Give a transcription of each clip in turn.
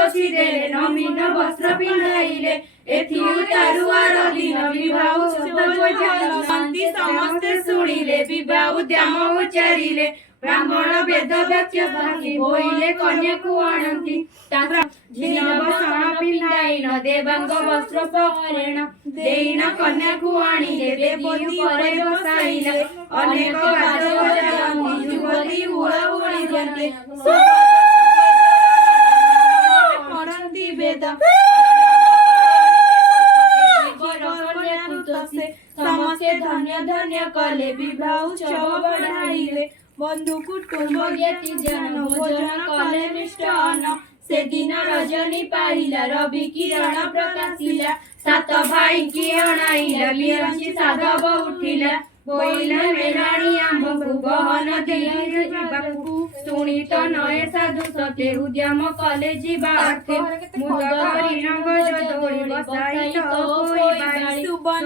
ପୋଛି ଦେଲେ ନବୀନ ବସ୍ତ୍ର ପିନ୍ଧାଇଲେ ଏଥି ଉତାରୁଆର ଦିନ ବିବାହ ଶାନ୍ତି ସମସ୍ତେ ଶୁଣିଲେ ବିବାହ ଉଦ୍ୟମ ଉଚ୍ଚାରିଲେ ବ୍ରାହ୍ମଣ ବେଦ ବାକ୍ୟ ଭାଙ୍ଗି ବୋଇଲେ କନ୍ୟାକୁ ଆଣନ୍ତି ଝିଅ ବସଣ ପିନ୍ଧାଇନ ଦେବାଙ୍ଗ ବସ୍ତ୍ର ପରିଣ ଦେଇନ କନ୍ୟାକୁ ଆଣିଲେ ଦେବୀ ଉପରେ ବସାଇଲେ ଅନେକ ବାଦ ବଜାନ୍ତି ଯୁବତୀ ହୁଳହୁଳି ଦିଅନ୍ତି ପଢ଼ନ୍ତି ବେଦ ସମସ୍ତେ ଧନ୍ୟ ଧନ୍ୟ କଲେ ବିବାହ ଉତ୍ସବ ବଢ଼ାଇଲେ बंधु कुटुंब ज्ञाति जन भोजन कले मिष्टान्न सेदिन रजनी पाइला रवि किरण प्रकाशिला सात भाई की अणाइला बिरंची साधव उठिला बोइला मेलाणी आंबकु गहन दिए जीवाकु सुनित नये साधु सते उद्यम कले जीवा अर्थे मुद करी गज दौड़ी बसाई तो कोई बाई सुबन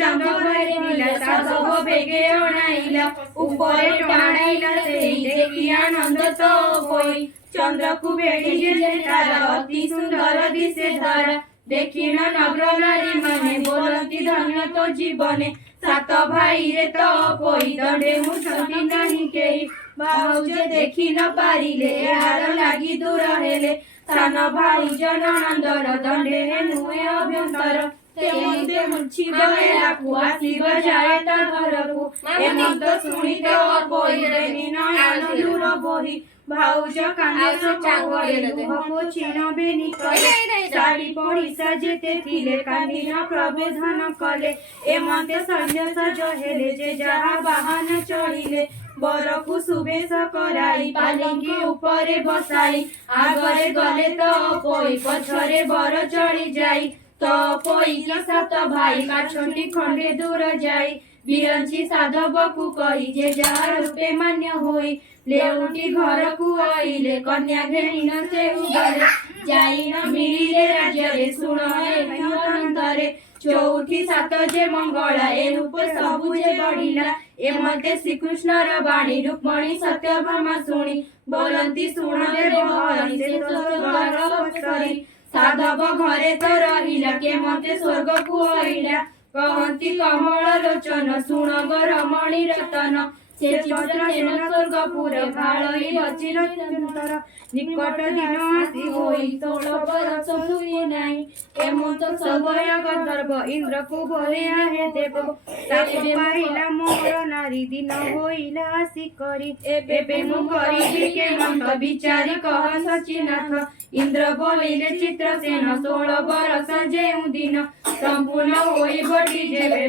चंद्र भरिला साधव बेगे अणाइला ऊपरे टाणाइला सेई देखी आनंद तो कोई चंद्र को बेड़ी जे तारा अति सुंदर दिसे धारा देखिण नगर नारी माने बोलती धन्य तो जीवने सात भाई रे तो कोई दंडे मुछंती नहीं केही भाउजे देखी न पारिले यार लागी दूर हेले सान भाउज ननंदर दंडे नुए अभ्यंतर तेमते मुछि बहेलाकु आसिब जाए ता घरकु एमत सुनी तो कोई रेनी नयन दूर बोही भाउज कांदे चागरे मुहको छिन बेनी कले साड़ी पड़ी सजेते थिले कांदिन प्रबोधन कले एमते संध्य सज हेले जे जहा बाहन चढ़िले बरकु सुबेश कराई पालिंगी ऊपरे बसाई आगरे गले तो कोई पछरे बर चढ़ी जाई तो कोई की सात भाई काछोटी खंडे दूर जाई बिरंची साधव को कही जे जहा रूपे मान्य होई लेउटी घर को आइले कन्या घेणीन से उगले जाई न मिलिले राज्य रे सुण अंतरे चौठी सात जे मंगला ए रूप सबु जे बढ़िला ए मते श्रीकृष्ण र बाणी रुक्मणी सत्यभामा सुनी बोलंती सुण देव हरि से स्वर्ग पछरी साधव घरे तो रहिला के मते स्वर्ग को आइला कहंती कमल लोचन सुण ग रमणी रतन से चित्र जेन स्वर्गपुर भाळई अचिर चिंतर निकट दिन आसी होई 16 बरस हुई नाही एमत सबय गंधर्व इंद्र को बोले आहे देव ताके पाइला मोर नारी दिन होइला आसी करी एबे मु करी के मंत विचारी कह सचिनाथ इंद्र बोलिले चित्रसेन 16 बरस जेउ दिन संपूर्ण होई बडी जेबे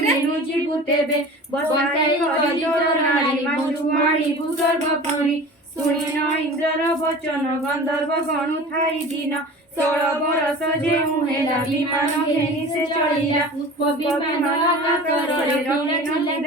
बिनु जीवु तेबे बसाई करी नारी मधुमाणी भूस्वर्ग पुरी सुनिन इंद्रर वचन गंधर्व गणु थाई दिन 16 बरस जेउ हेला विमान घेनी से चढ़िला पुष्प विमान आकाशरे रंगीन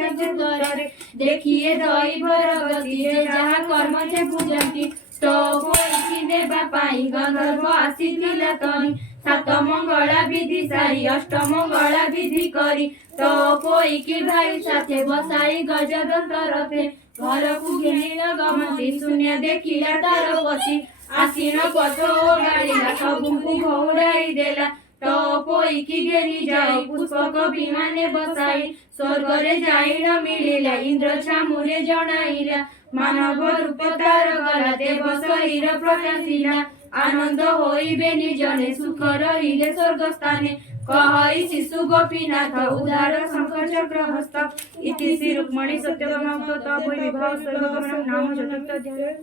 देखिए दैवर गति जहा कर्म से पूजंती तो कोई देवा पाई गंधर्व आसीथिला तनी सात मंगला विधि सारी अष्ट मंगला विधि करी तो कोई की भाई साथे बसाई गजदंत रथे घर को घेणीला गमती शून्य देखिला तार पति आसीन पथो गाड़ीला सबुको घौड़ाई देला तो कोई की घेरी जाई पुष्पक विमाने बसाई स्वर्ग रे जाई न मिलिला इंद्र छामुरे जणाइला मानव रूप तार गला देव शरीर प्रकाशिला आनंद होइबे निजने सुख रहिले स्वर्ग स्थाने कहई शिशु गोपीनाथ उदार शंख चक्र हस्त इति श्री रुक्मणी सत्यभामा विवाह स्वर्गगमनम नाम चतुर्थ अध्याय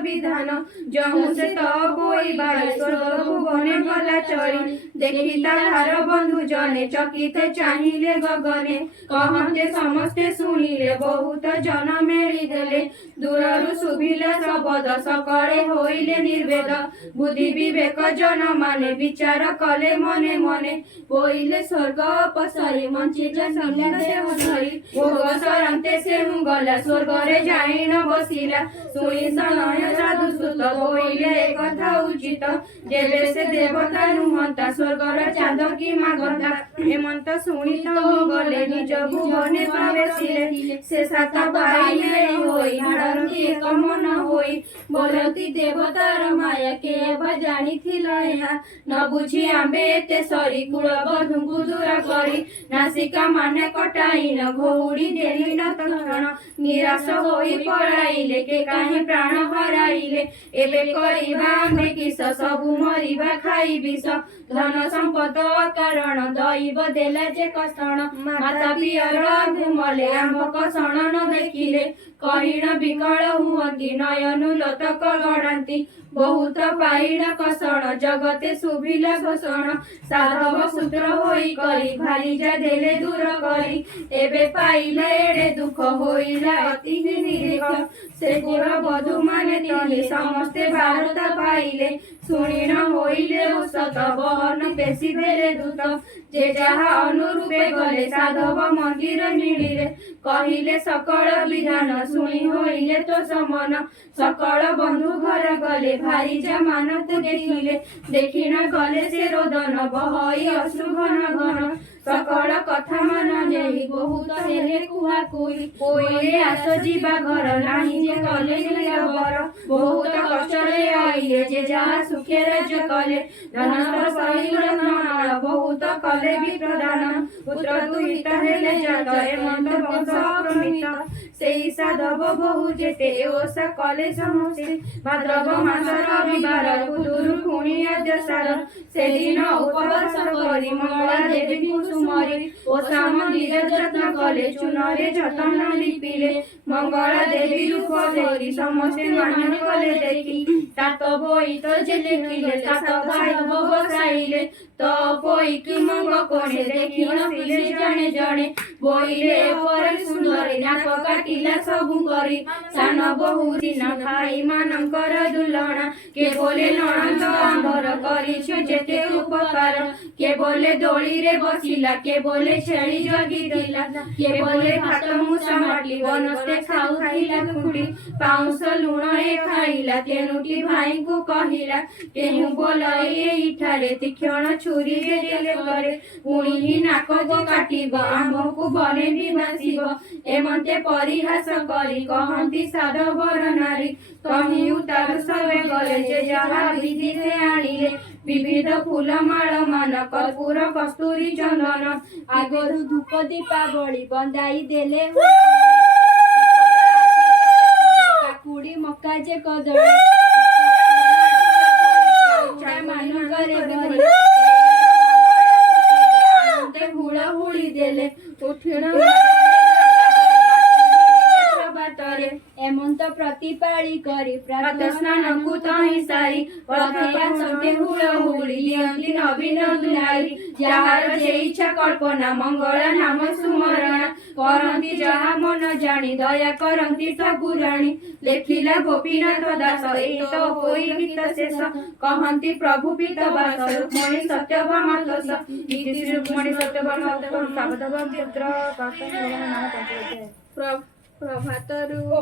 विधान जहु से तो कोई बाई स्वर्ग भुवने गला चढ़ी देखी ताहार बंधु जने चकित चाहिले गगने कहते समस्ते सुनिले बहुत जन मेली देले दूररु सुभिला शब्द सकळे होइले निर्वेद बुद्धि विवेक जन माने विचार कले मने मने बोइले स्वर्ग पसरी मंचिले देह धरी भोग सरंते से गला स्वर्ग रे जाई न बसिला सुनी सनय साधु सुत बोइले कथा उचित जेबे से देवता नुहंता स्वर्गर चांद की मागंता हेमंत शुणी तो गले निज भुवने प्रवेशिले से सात पाइले होई हाडरती एक मन होई बोलती देवतार माया के जानिथिल ଏହା न बुझी आंबे एते सरी कुल बधुଙ୍କୁ दूर करी नासिका माने कटाई न घोड़ी देली न तक्षण निराश होई पळाइले के काहे प्राण हराइले एबे करिबा आंबे किस सबु मरिबा खाई विष धन संपद कारण दैव देला जे कषण माता पियर घुमले आंब कषण न देखिले कहिण विकल हुअंती नयनु लतक गड़ांती बहुत पाइण कषण जगते शुभिला घोषण साधव सूत्र होई करी भारिजा देले दूर करी एबे पाइले एड़े दुख होइला अति निरीख से गोर बधु माने तले समस्ते भारत पाइले शुणिन होइले औसत बहन पेशी देले दूत जे जहा अनुरूपे गले साधव मंदिर मिलिले कहिले सकल विधान शुणी होइले तो समन सकल बंधु घर गले भारिजा मानकु देखिले देखिन गले से रोदन बहई अश्रु घन घन सकल कथा मन जेहि बहुत हेले कुहा कोइले आस जीवा घर नाही जे कले निरबर बहुत कष्टरे आइले जे जहा सुखे राज्य कले धनस्तर सहिल नमल बहुत कले भी प्रदान पुत्र दुहित हेले जात हेमंत वंश प्रमित सेई साधव बहु जेते ओषा कले समस्ते भाद्रव मासर रविवार कुदुरु खुणी अध्यसार सेदिन उपवास करी मंगला देवी कुसुमरी ओषा मंदिर जत्न कले चुनरे जतन लिपिले मंगला देवी रूप धरि समस्ते मान्य कले देखी तात बोईत जे लिखिले तात भाइव बसाइले तो पोई कि मंग कोणे देखी नसिले जणे जणे बोइले पर सुंदर नाक काटिला सबु करी सान बहु दिन खाई मानकर दुलहना के बोले नणंद आंबर करिछु जेते उपकार के बोले दोली रे बसिला के बोले छेली जगी दिला के बोले भात मुसा माटली बनस्ते खाऊ खाइला खुंटी पाउस लुण ए खाइला तेनुटी भाई को कहिला तेनु बोलई इठारे तीक्षण छुरी देले करे पुणी ही नाक को काटिब आंब को बने भी बासिब एमंते परिहास करी कहंती साधवर नारी कहि उतार सबे गले जे जहा विधि से आनिले विविध फूलमाळ मान कर्पूर कस्तूरी चंदन आगरु धूप दीपावली बंदाई देले काकुड़ी मक्का जे कदली मान करे भरी हुड़ा हुड़ी देले उठिण एमंत प्रतिपाळी करी प्रातः स्नान कुतहि सारी प्रथया संते हुड़ा हुड़ी लियंती नवीन दुलारी जहार जे इच्छा कल्पना मंगल नाम सुमरण करंती जहा मन जानी दया करंती ठाकुराणी लेखिला गोपीनाथ दास ए तो होई गीत शेष कहंती प्रभु पीत बास रुक्मणी सत्यभामा तस इति रुक्मणी सत्यभामा तस सावधव मित्र प्रभातरु